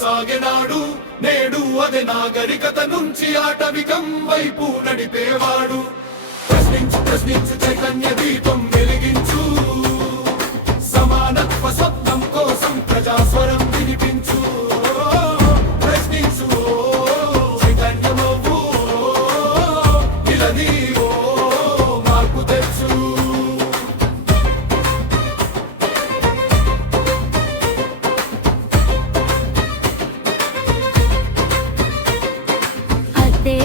సాగెనాడు. నేడు అదే నాగరికత నుంచి ఆటవికం వైపు నడిపేవాడు. ప్రశ్నించు ప్రశ్నించు చైతన్య దీపం వెలిగించు, సమానత్వ స్వప్నం కోసం ప్రజాస్వరం వినిపించు. ప్రశ్నించు చైతన్యమవ్వు, నిలదీవో మార్పు తెచ్చు.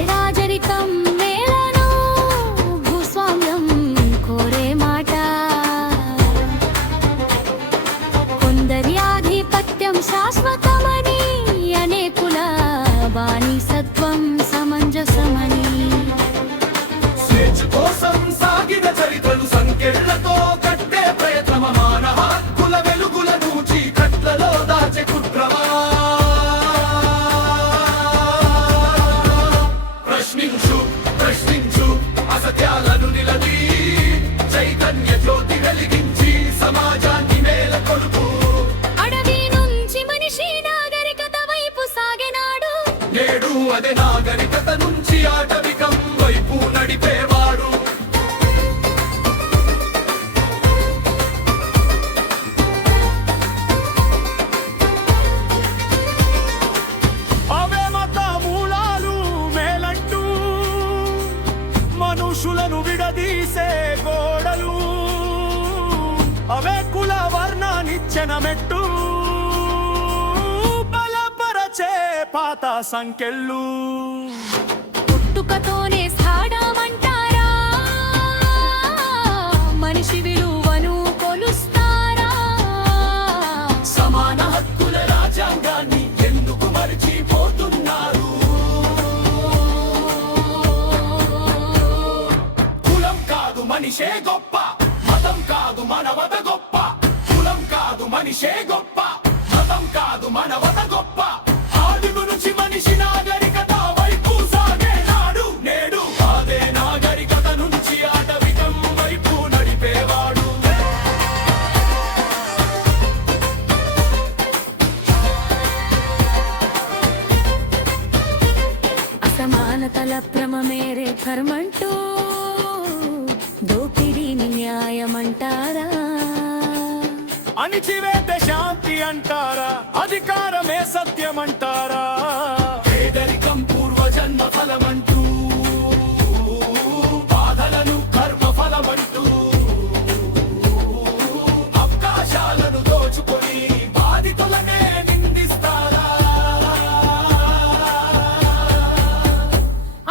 రాజరికం మేలను భూస్వామ్యం కోరే మాట, కొందరి ఆధిపత్యం శాశ్వతమని, అనేకుల బానిసత్వం సమంజసమని. స్వేచ్ఛ కోసం సాగిన చరిత్రలు సంకెళ్లతో కట్టే ప్రయత్నమ, మానవ హక్కుల వెలుగులను చీకట్లలో దాచే కుట్రమా. ప్రశ్నించు ప్రశ్నించు అసత్యాలను నిలదీ, చైతన్య జ్యోతి వెలిగించి సమాజాన్ని మేలకొలుపు. అడవి నుంచి మనిషి నాగరికత వైపు సాగెనాడు. నేడు అదే నాగరికత నుంచి ఆటవికం వైపు నడిపేవాడు. అవే మత మూలాలు మేలంటూ మనుషులను విడదీసే గోడలు, అవే కుల వర్ణానిచ్చెన మెట్టు, బలపరచే పాత సంకెళ్ళు. పుట్టుకతోనే సాడమంటారా, మనిషి విలువను కొలుస్తారా? సమాన హక్కుల రాజ్యాంగాన్ని ఎందుకు మరిచిపోతున్నారు? కులం కాదు మనిషే గొప్ప, మతం కాదు మనవత గొప్ప. కులం కాదు మనిషే గొప్ప, మతం కాదు మనవత గొప్ప. ఆదిము నుంచి మనిషి నాగరికత వైపు సాగేనాడు. నేడు అదే నాగరికత నుంచి ఆటవికం వైపు నడిపేవాడు. అసమానతల భ్రమమేరే ధర్మంటూ దోపిడీని న్యాయమంటారా? అణిచివేతే శాంతి అంటారా, అధికారమే సత్యమంటారా? పేదరికం పూర్వజన్మ ఫలమంటూ, బాధలను కర్మ ఫలమంటూ, అవకాశాలను దోచుకొని బాధితులనే నిందిస్తారా?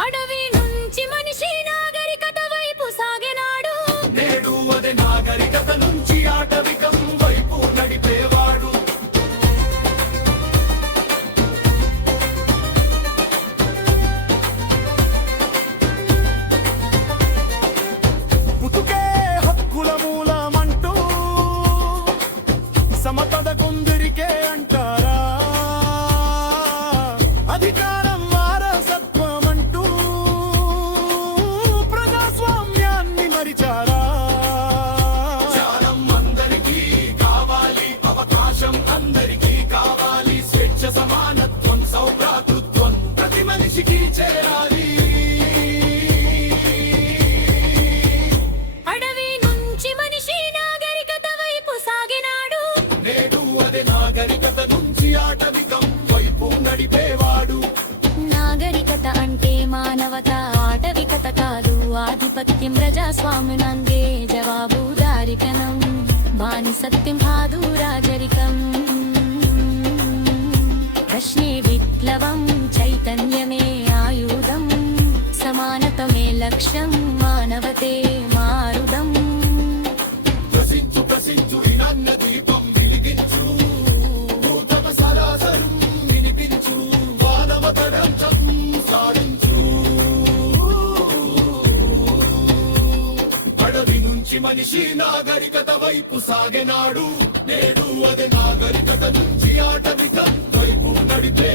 అడవి నుంచి మనిషి నాగరికత వైపు సాగెనాడు. నేడు అదే నాగరికత నుంచి ఆటవికం వైపు నడిపేవాడు. పుతుకే హక్కుల మూలమంటూ సమతద కొందరికే అంటారా? అధికారం వారసత్వమంటూ ప్రజాస్వామ్యాన్ని మరిచారా? జ్ఞానం అందరికీ కావాలి, అవకాశం అందరికీ కావాలి. స్వేచ్ఛ సమానత్వం సౌభ్రాతృత్వం ప్రతి మనిషికి చేరాలి. అడవి నుంచి మనిషి నాగరికత వైపు సాగినాడు. నేడు అదే నాగరికత నుంచి ఆటవికం వైపు నడిపేవాడు. నాగరికత అంటే మానవత, ఆటవికత కాదు ఆధిపత్యం. ప్రజాస్వామ్యునందే జవాబుదారితనం, బానిసత్యం కాదు రాజరికం. ప్రశ్నే విప్లవం, చైతన్యమే ఆయుధం, సమానతమే లక్ష్యం, మానవతే మారుదం. ప్రసించు ప్రసించు ఇనన్న దీపం వెలిగించు, భూతమ సరాసరం వినిపించు, మానవతరం సాధించు. అడవి నుంచి మనిషి నాగరికత వైపు సాగెనాడు. నేడు అదే నాగరికత నుంచి ఆటవికం వైపు నడిపే